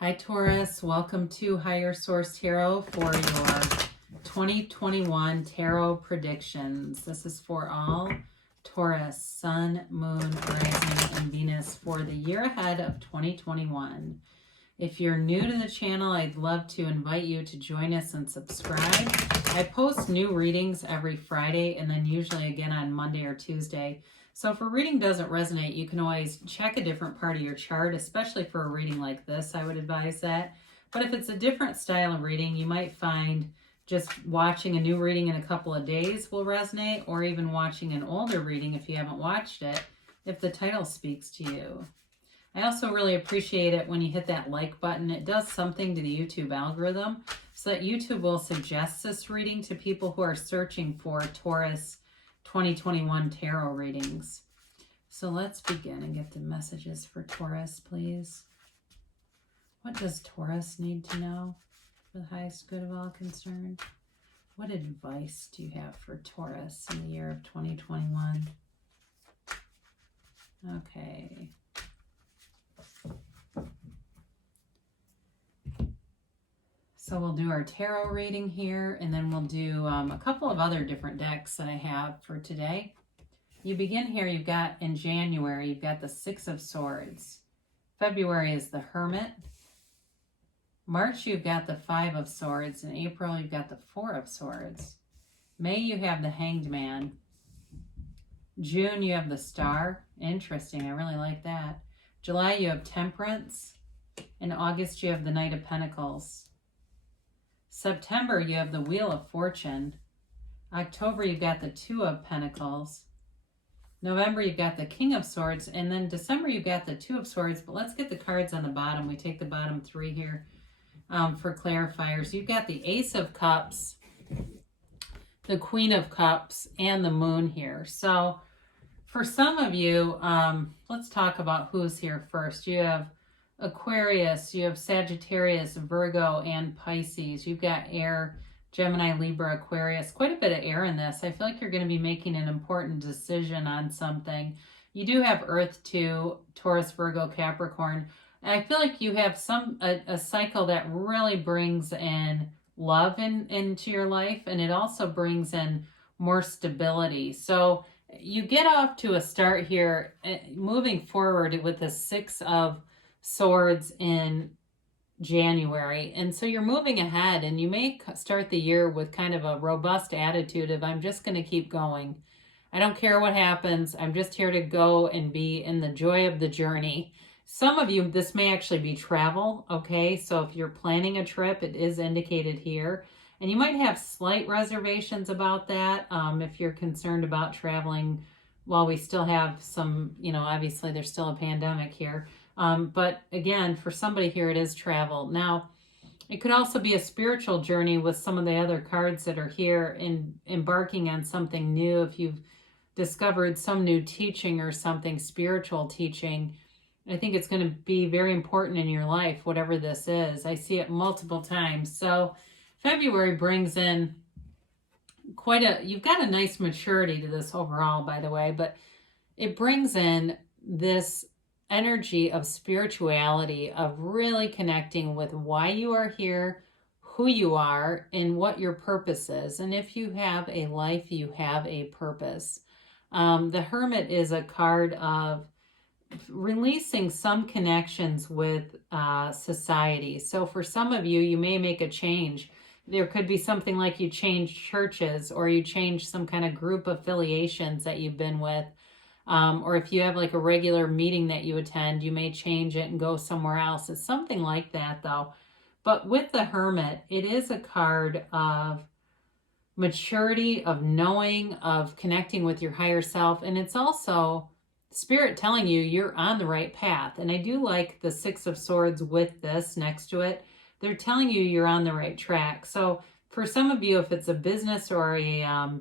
Hi Taurus, welcome to Higher Source Tarot for your 2021 Tarot predictions. This is for all Taurus, Sun, Moon, Rising, and Venus for the year ahead of 2021. If you're new to the channel, I'd love to invite you to join us and subscribe. I post new readings every Friday and then usually again on Monday or Tuesday. So if a reading doesn't resonate, you can always check a different part of your chart, especially for a reading like this, I would advise that. But if it's a different style of reading, you might find just watching a new reading in a couple of days will resonate, or even watching an older reading if you haven't watched it, if the title speaks to you. I also really appreciate it when you hit that like button. It does something to the YouTube algorithm so that YouTube will suggest this reading to people who are searching for Taurus 2021 tarot readings. So let's begin and get the messages for Taurus, please. What does Taurus need to know for the highest good of all concerned? What advice do you have for Taurus in the year of 2021? Okay. So we'll do our tarot reading here, and then we'll do a couple of other different decks that I have for today. You begin here, you've got in January, you've got the Six of Swords. February is the Hermit. March, you've got the Five of Swords. In April, you've got the Four of Swords. May, you have the Hanged Man. June, you have the Star. Interesting, I really like that. July, you have Temperance. In August, you have the Knight of Pentacles. September, you have the Wheel of Fortune. October, you've got the Two of Pentacles. November, you've got the King of Swords. And then December, you've got the Two of Swords. But let's get the cards on the bottom. We take the bottom three here for clarifiers. You've got the Ace of Cups, the Queen of Cups, and the Moon here. So for some of you, let's talk about who's here first. You have Aquarius, you have Sagittarius, Virgo, and Pisces. You've got air, Gemini, Libra, Aquarius. Quite a bit of air in this. I feel like you're going to be making an important decision on something. You do have Earth too, Taurus, Virgo, Capricorn. And I feel like you have a cycle that really brings in love into your life, and it also brings in more stability. So you get off to a start here, moving forward with the Six of Swords in January, and so you're moving ahead, and you may start the year with kind of a robust attitude of, I'm just going to keep going. I don't care what happens. I'm just here to go and be in the joy of the journey. Some of you, this may actually be travel, okay? So if you're planning a trip, it is indicated here, and you might have slight reservations about that if you're concerned about traveling while we still have some, obviously there's still a pandemic here. But again, for somebody here, it is travel. Now, it could also be a spiritual journey with some of the other cards that are here, in embarking on something new. If you've discovered some new teaching or something, spiritual teaching, I think it's going to be very important in your life, whatever this is. I see it multiple times. So February brings in you've got a nice maturity to this overall, by the way, but it brings in this energy of spirituality, of really connecting with why you are here, who you are, and what your purpose is. And if you have a life, you have a purpose. The Hermit is a card of releasing some connections with society. So for some of you, you may make a change. There could be something like you change churches, or you change some kind of group affiliations that you've been with. Or if you have like a regular meeting that you attend, you may change it and go somewhere else. It's something like that though. But with the Hermit, it is a card of maturity, of knowing, of connecting with your higher self. And it's also Spirit telling you you're on the right path. And I do like the Six of Swords with this next to it. They're telling you you're on the right track. So for some of you, if it's a business or a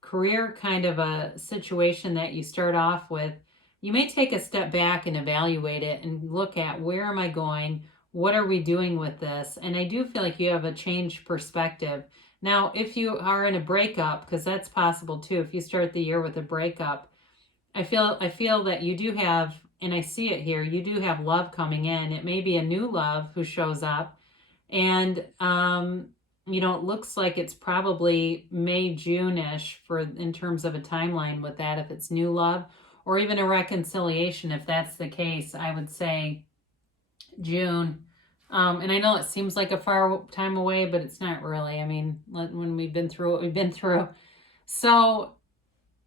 career kind of a situation that you start off with, you may take a step back and evaluate it and look at, where am I going? What are we doing with this? And I do feel like you have a changed perspective. Now, if you are in a breakup, because that's possible too, if you start the year with a breakup, I feel that you do have and I see it here, you do have love coming in. It may be a new love who shows up. And, you know, it looks like it's probably May, June-ish in terms of a timeline with that, if it's new love, or even a reconciliation. If that's the case, I would say June. And I know it seems like a far time away, but it's not really. I mean, when we've been through what we've been through. So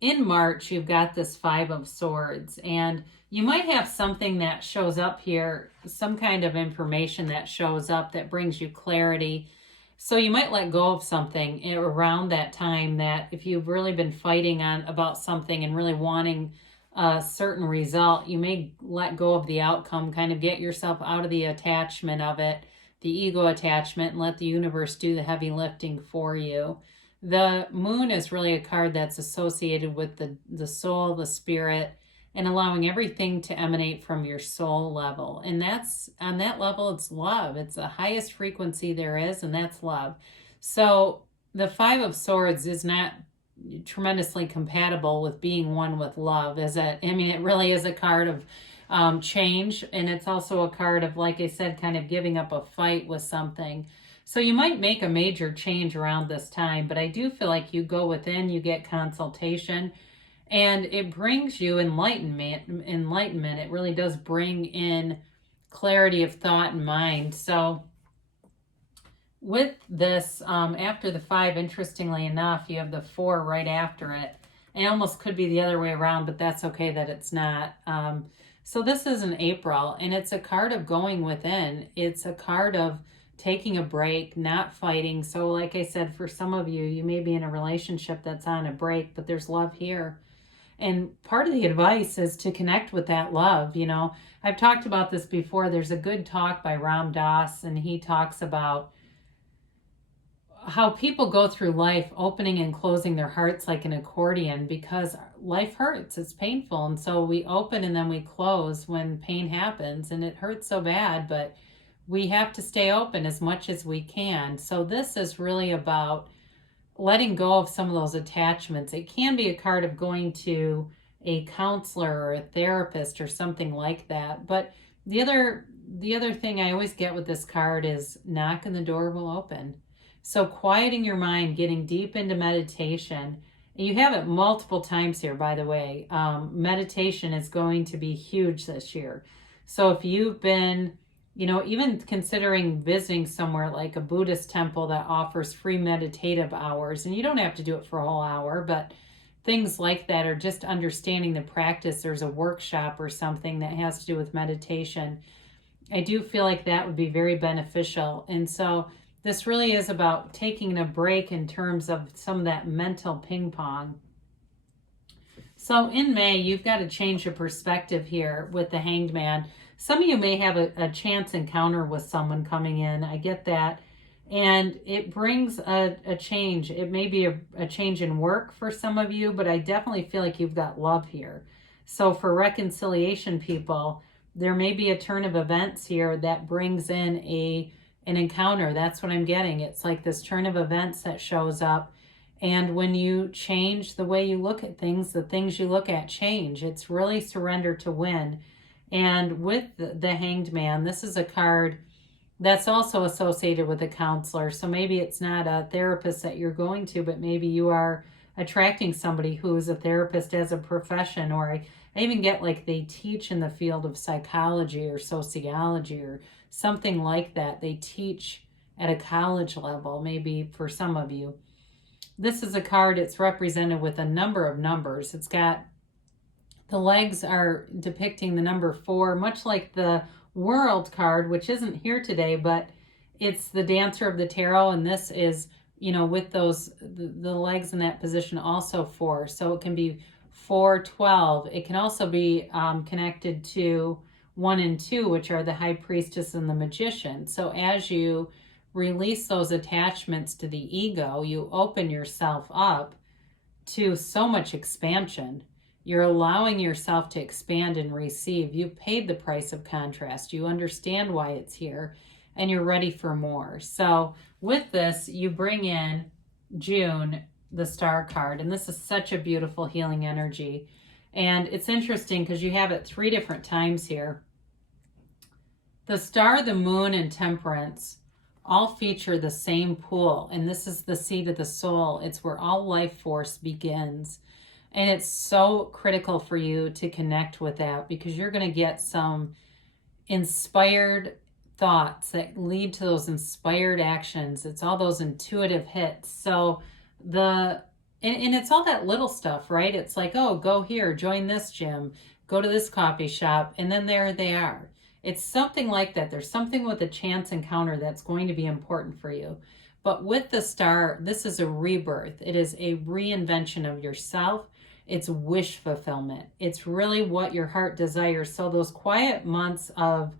in March, you've got this Five of Swords, and you might have something that shows up here, some kind of information that shows up that brings you clarity. So you might let go of something around that time, that if you've really been fighting about something and really wanting a certain result, you may let go of the outcome, kind of get yourself out of the attachment of it, the ego attachment, and let the universe do the heavy lifting for you. The moon is really a card that's associated with the soul, the spirit, and allowing everything to emanate from your soul level. And that's, on that level, it's love. It's the highest frequency there is, and that's love. So the Five of Swords is not tremendously compatible with being one with love, is it? I mean, it really is a card of change, and it's also a card of, like I said, kind of giving up a fight with something. So you might make a major change around this time, but I do feel like you go within, you get consultation, and it brings you enlightenment. It really does bring in clarity of thought and mind. So with this, after the Five, interestingly enough, you have the Four right after it. It almost could be the other way around, but that's okay that it's not. So this is in April, and it's a card of going within. It's a card of taking a break, not fighting. So like I said, for some of you, you may be in a relationship that's on a break, but there's love here. And part of the advice is to connect with that love. You know, I've talked about this before. There's a good talk by Ram Dass, and he talks about how people go through life opening and closing their hearts like an accordion, because life hurts. It's painful. And so we open and then we close when pain happens, and it hurts so bad, but we have to stay open as much as we can. So this is really about letting go of some of those attachments. It can be a card of going to a counselor or a therapist or something like that. But the other thing I always get with this card is knock and the door will open. So quieting your mind, getting deep into meditation. And you have it multiple times here, by the way. Meditation is going to be huge this year. So if you've been, you know, even considering visiting somewhere like a Buddhist temple that offers free meditative hours, and you don't have to do it for a whole hour, but things like that, or just understanding the practice. There's a workshop or something that has to do with meditation. I do feel like that would be very beneficial. And so this really is about taking a break in terms of some of that mental ping pong. So in May, you've got to change your perspective here with the Hanged Man. Some of you may have a chance encounter with someone coming in. I get that. And it brings a change. It may be a change in work for some of you, but I definitely feel like you've got love here. So for reconciliation people, there may be a turn of events here that brings in an encounter. That's what I'm getting. It's like this turn of events that shows up. And when you change the way you look at things, the things you look at change. It's really surrender to win. And with the Hanged Man, this is a card that's also associated with a counselor. So maybe it's not a therapist that you're going to, but maybe you are attracting somebody who is a therapist as a profession. Or I even get like they teach in the field of psychology or sociology or something like that. They teach at a college level, maybe for some of you. This is a card, it's represented with a number of numbers. It's got, the legs are depicting the number 4, much like the World card, which isn't here today, but it's the Dancer of the Tarot, and this is, you know, with those, the legs in that position, also 4. So it can be 4, 12. It can also be connected to 1 and 2, which are the High Priestess and the Magician. So as you release those attachments to the ego, you open yourself up to so much expansion. You're allowing yourself to expand and receive. You've paid the price of contrast. You understand why it's here, and you're ready for more. So with this, you bring in June, the Star card, and this is such a beautiful healing energy. And it's interesting because you have it 3 different times here. The star, the moon, and temperance all feature the same pool. And this is the seat of the soul. It's where all life force begins. And it's so critical for you to connect with that, because you're going to get some inspired thoughts that lead to those inspired actions. It's all those intuitive hits. So and it's all that little stuff, right? It's like, oh, go here, join this gym, go to this coffee shop, and then there they are. It's something like that. There's something with a chance encounter that's going to be important for you. But with the star, this is a rebirth. It is a reinvention of yourself. It's wish fulfillment. It's really what your heart desires. So those quiet months of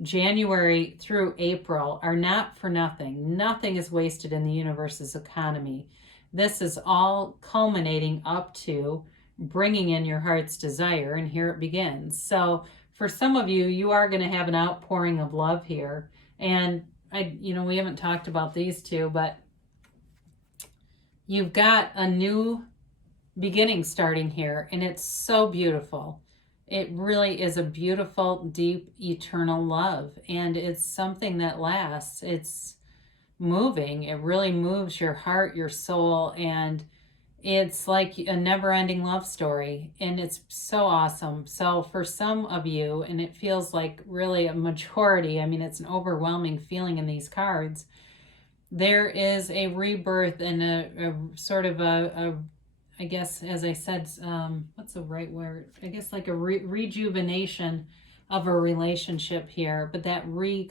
January through April are not for nothing. Nothing is wasted in the universe's economy. This is all culminating up to bringing in your heart's desire, and here it begins. So for some of you, you are going to have an outpouring of love here. And we haven't talked about these two, but you've got a new beginning starting here, and it's so beautiful. It really is a beautiful, deep, eternal love, and it's something that lasts. It's moving. It really moves your heart, your soul, and it's like a never-ending love story, and it's so awesome. So for some of you, and it feels like really a majority, I mean, it's an overwhelming feeling in these cards, there is a rebirth and a sort of I guess, as I said, what's the right word? I guess like a rejuvenation of a relationship here, but that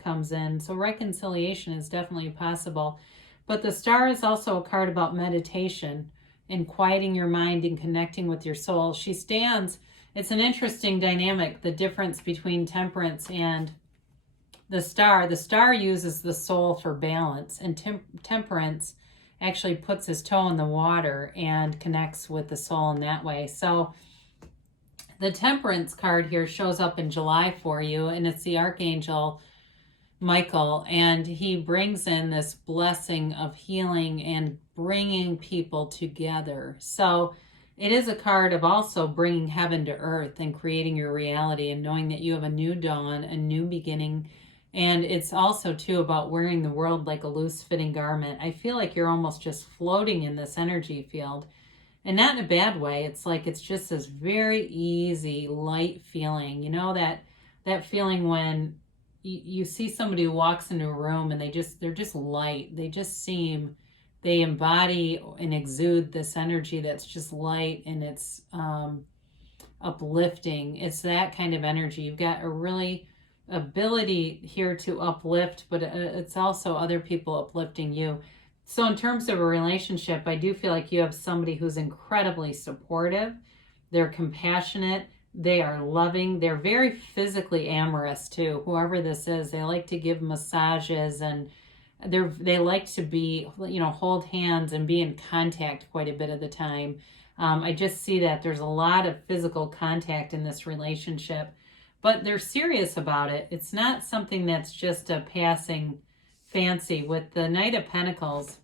comes in. So reconciliation is definitely possible. But the star is also a card about meditation and quieting your mind and connecting with your soul. It's an interesting dynamic, the difference between temperance and the star. The star uses the soul for balance, and temperance actually puts his toe in the water and connects with the soul in that way. So the temperance card here shows up in July for you, and it's the Archangel Michael, and he brings in this blessing of healing and bringing people together. So it is a card of also bringing heaven to earth and creating your reality and knowing that you have a new dawn, a new beginning. And it's also, too, about wearing the world like a loose-fitting garment. I feel like you're almost just floating in this energy field. And not in a bad way. It's like it's just this very easy, light feeling. You know, that feeling when you see somebody who walks into a room and they're just light. They embody and exude this energy that's just light, and it's uplifting. It's that kind of energy. You've got a really ability here to uplift, but it's also other people uplifting you. So in terms of a relationship, I do feel like you have somebody who's incredibly supportive. They're compassionate. They are loving. They're very physically amorous too. Whoever this is, they like to give massages, and they like to be, hold hands and be in contact quite a bit of the time. I just see that there's a lot of physical contact in this relationship, but they're serious about it. It's not something that's just a passing fancy. With the Knight of Pentacles,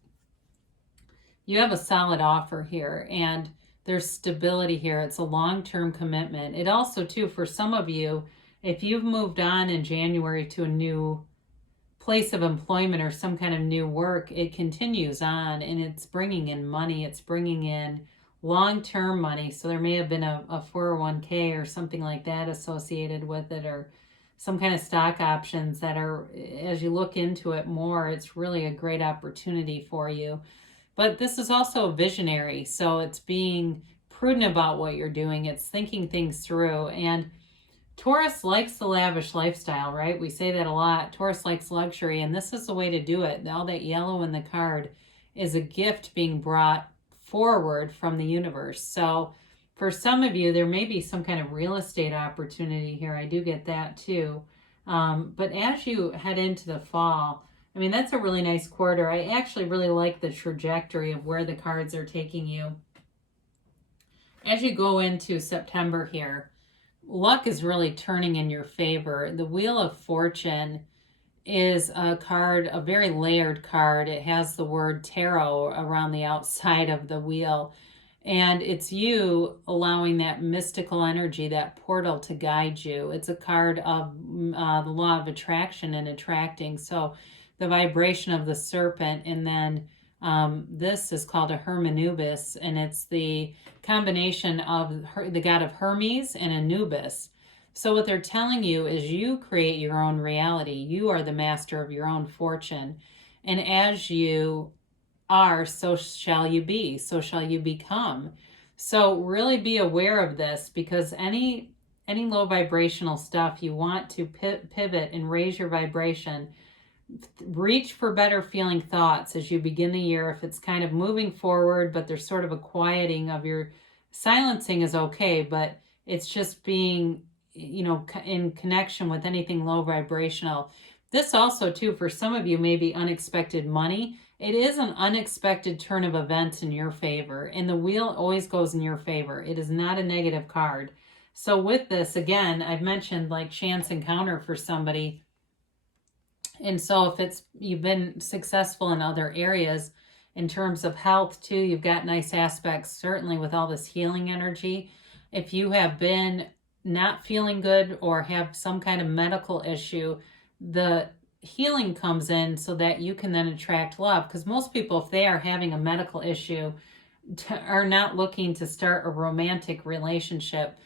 you have a solid offer here, and there's stability here. It's a long-term commitment. It also, too, for some of you, if you've moved on in January to a new place of employment or some kind of new work, it continues on, and it's bringing in money. It's bringing in long-term money. So there may have been a 401k or something like that associated with it, or some kind of stock options that are, as you look into it more, it's really a great opportunity for you. But this is also visionary, so it's being prudent about what you're doing. It's thinking things through. And Taurus likes the lavish lifestyle, right? We say that a lot. Taurus likes luxury, and this is the way to do it. All that yellow in the card is a gift being brought forward from the universe. So for some of you, there may be some kind of real estate opportunity here. I do get that too. But as you head into the fall, I mean, that's a really nice quarter. I actually really like the trajectory of where the cards are taking you. As you go into September here, luck is really turning in your favor. The Wheel of Fortune is a card, a very layered card. It has the word tarot around the outside of the wheel. And it's you allowing that mystical energy, that portal to guide you. It's a card of the law of attraction and attracting. So the vibration of the serpent, and then this is called a Hermanubis, and it's the combination of the god of Hermes and Anubis. So what they're telling you is you create your own reality. You are the master of your own fortune. And as you are, so shall you be, so shall you become. So really be aware of this, because any low vibrational stuff, you want to pivot and raise your vibration. Reach for better feeling thoughts as you begin the year. If it's kind of moving forward, but there's sort of a quieting of your silencing is okay, but it's just being, in connection with anything low vibrational. This also too, for some of you, may be unexpected money. It is an unexpected turn of events in your favor, and the wheel always goes in your favor. It is not a negative card. So with this, again, I've mentioned like chance encounter for somebody. And so if you've been successful in other areas in terms of health too, you've got nice aspects, certainly with all this healing energy. If you have been not feeling good or have some kind of medical issue, the healing comes in so that you can then attract love. Because most people, if they are having a medical issue, are not looking to start a romantic relationship.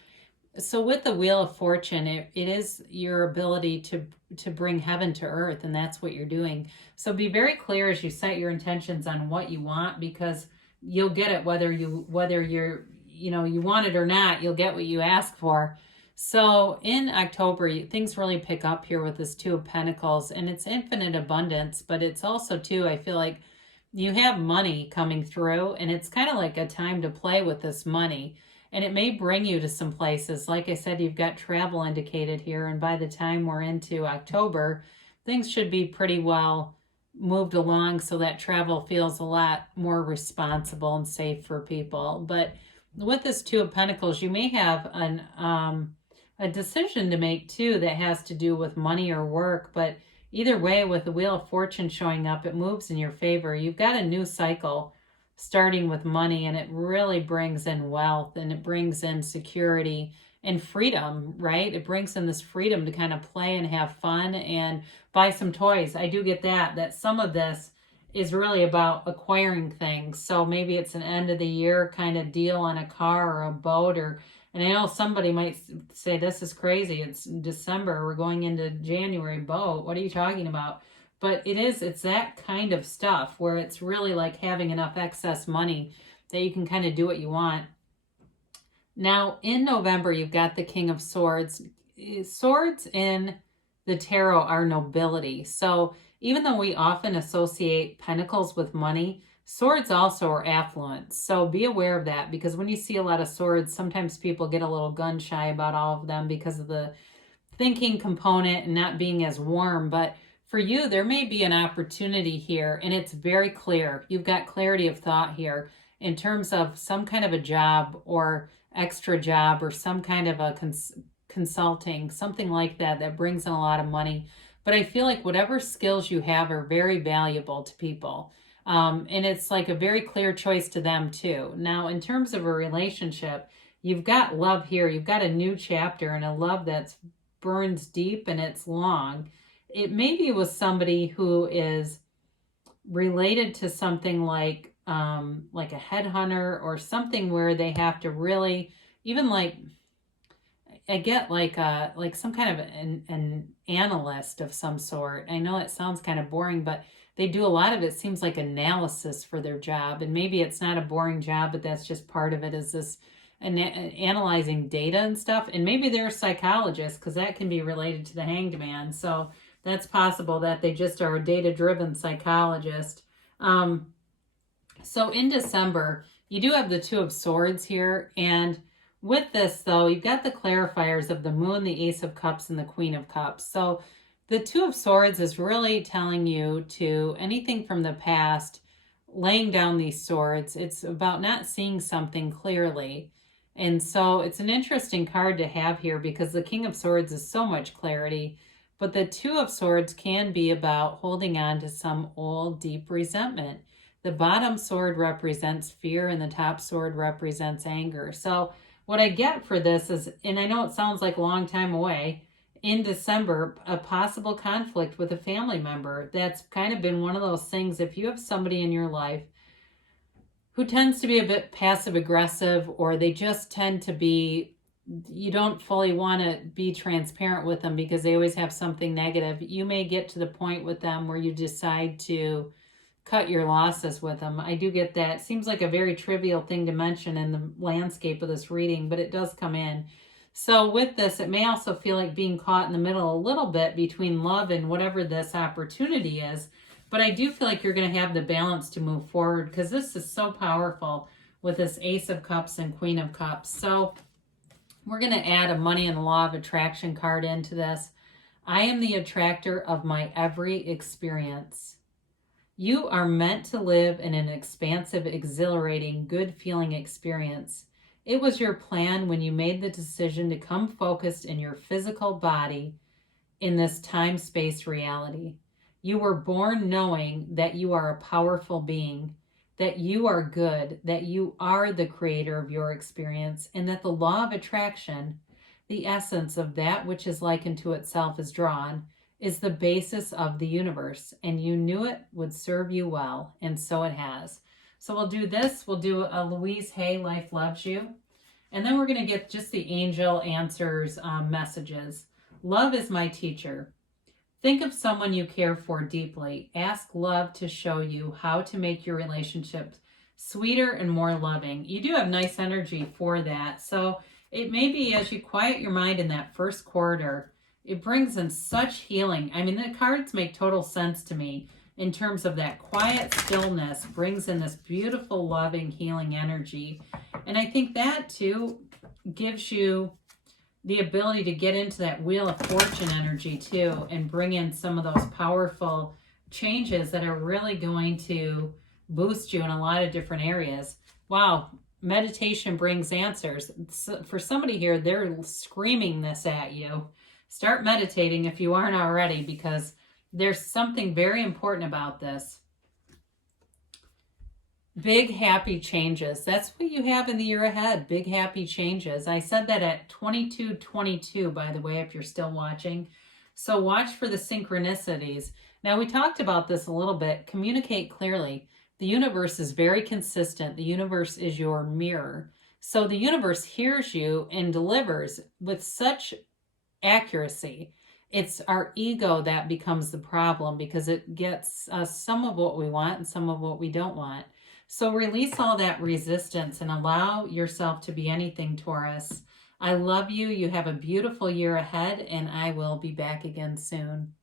So with the Wheel of Fortune, it is your ability to bring heaven to earth, and that's what you're doing. So be very clear as you set your intentions on what you want, because you'll get it whether you want it or not. You'll get what you ask for. So in October, things really pick up here with this Two of Pentacles, and it's infinite abundance, but it's also too, I feel like you have money coming through, and it's kind of like a time to play with this money. And it may bring you to some places. Like I said, you've got travel indicated here, and by the time we're into October, things should be pretty well moved along so that travel feels a lot more responsible and safe for people. But with this Two of Pentacles, you may have a decision to make too that has to do with money or work. But either way, with the Wheel of Fortune showing up, it moves in your favor. You've got a new cycle starting with money, and it really brings in wealth, and it brings in security and freedom, right? It brings in this freedom to kind of play and have fun and buy some toys. I do get that some of this is really about acquiring things. So maybe it's an end of the year kind of deal on a car or a boat, and I know somebody might say, this is crazy. It's December. We're going into January. Boat. What are you talking about? But it's that kind of stuff where it's really like having enough excess money that you can kind of do what you want. Now, in November, you've got the King of Swords. Swords in the tarot are nobility. So even though we often associate pentacles with money, swords also are affluence. So be aware of that, because when you see a lot of swords, sometimes people get a little gun shy about all of them because of the thinking component and not being as warm. But for you, there may be an opportunity here, and it's very clear. You've got clarity of thought here in terms of some kind of a job or extra job or some kind of a consulting, something like that brings in a lot of money. But I feel like whatever skills you have are very valuable to people. And it's like a very clear choice to them too. Now, in terms of a relationship, you've got love here. You've got a new chapter, and a love that's burns deep and it's long. It may be with somebody who is related to something like a headhunter or something where they have to really, even like, I get like some kind of an analyst of some sort. I know it sounds kind of boring, but they do a lot of it seems like analysis for their job. And maybe it's not a boring job, but that's just part of it, is this analyzing data and stuff. And maybe they're a psychologist, because that can be related to the Hanged Man. So that's possible that they just are a data-driven psychologist. So in December, you do have the Two of Swords here. And with this, though, you've got the clarifiers of the Moon, the Ace of Cups, and the Queen of Cups. So the Two of Swords is really telling you to anything from the past, laying down these swords. It's about not seeing something clearly. And so it's an interesting card to have here, because the King of Swords is so much clarity. But the Two of Swords can be about holding on to some old, deep resentment. The bottom sword represents fear and the top sword represents anger. So what I get for this is, and I know it sounds like a long time away, in December, a possible conflict with a family member. That's kind of been one of those things. If you have somebody in your life who tends to be a bit passive aggressive, or they just tend to be, you don't fully want to be transparent with them because they always have something negative, you may get to the point with them where you decide to cut your losses with them. I do get that. It seems like a very trivial thing to mention in the landscape of this reading, but it does come in. So with this, it may also feel like being caught in the middle a little bit between love and whatever this opportunity is. But I do feel like you're going to have the balance to move forward, because this is so powerful with this Ace of Cups and Queen of Cups. So we're going to add a money and the law of attraction card into this. I am the attractor of my every experience. You are meant to live in an expansive, exhilarating, good-feeling experience. It was your plan when you made the decision to come focused in your physical body in this time-space reality. You were born knowing that you are a powerful being, that you are good, that you are the creator of your experience, and that the law of attraction, the essence of that which is likened to itself is drawn, is the basis of the universe, and you knew it would serve you well, and so it has. So we'll do this. We'll do a Louise Hay, Life Loves You. And then we're going to get just the angel answers messages. Love is my teacher. Think of someone you care for deeply. Ask love to show you how to make your relationships sweeter and more loving. You do have nice energy for that. So it may be as you quiet your mind in that first quarter, it brings in such healing. I mean, the cards make total sense to me in terms of that quiet stillness brings in this beautiful, loving, healing energy. And I think that too gives you the ability to get into that Wheel of Fortune energy too, and bring in some of those powerful changes that are really going to boost you in a lot of different areas. Wow, meditation brings answers. For somebody here, they're screaming this at you. Start meditating if you aren't already, because there's something very important about this. Big happy changes. That's what you have in the year ahead. Big happy changes. I said that at 22:22, by the way, if you're still watching. So watch for the synchronicities. Now, we talked about this a little bit. Communicate clearly. The universe is very consistent. The universe is your mirror. So the universe hears you and delivers with such accuracy. It's our ego that becomes the problem, because it gets some of what we want and some of what we don't want. So release all that resistance and allow yourself to be anything, Taurus. I love you. You have a beautiful year ahead, and I will be back again soon.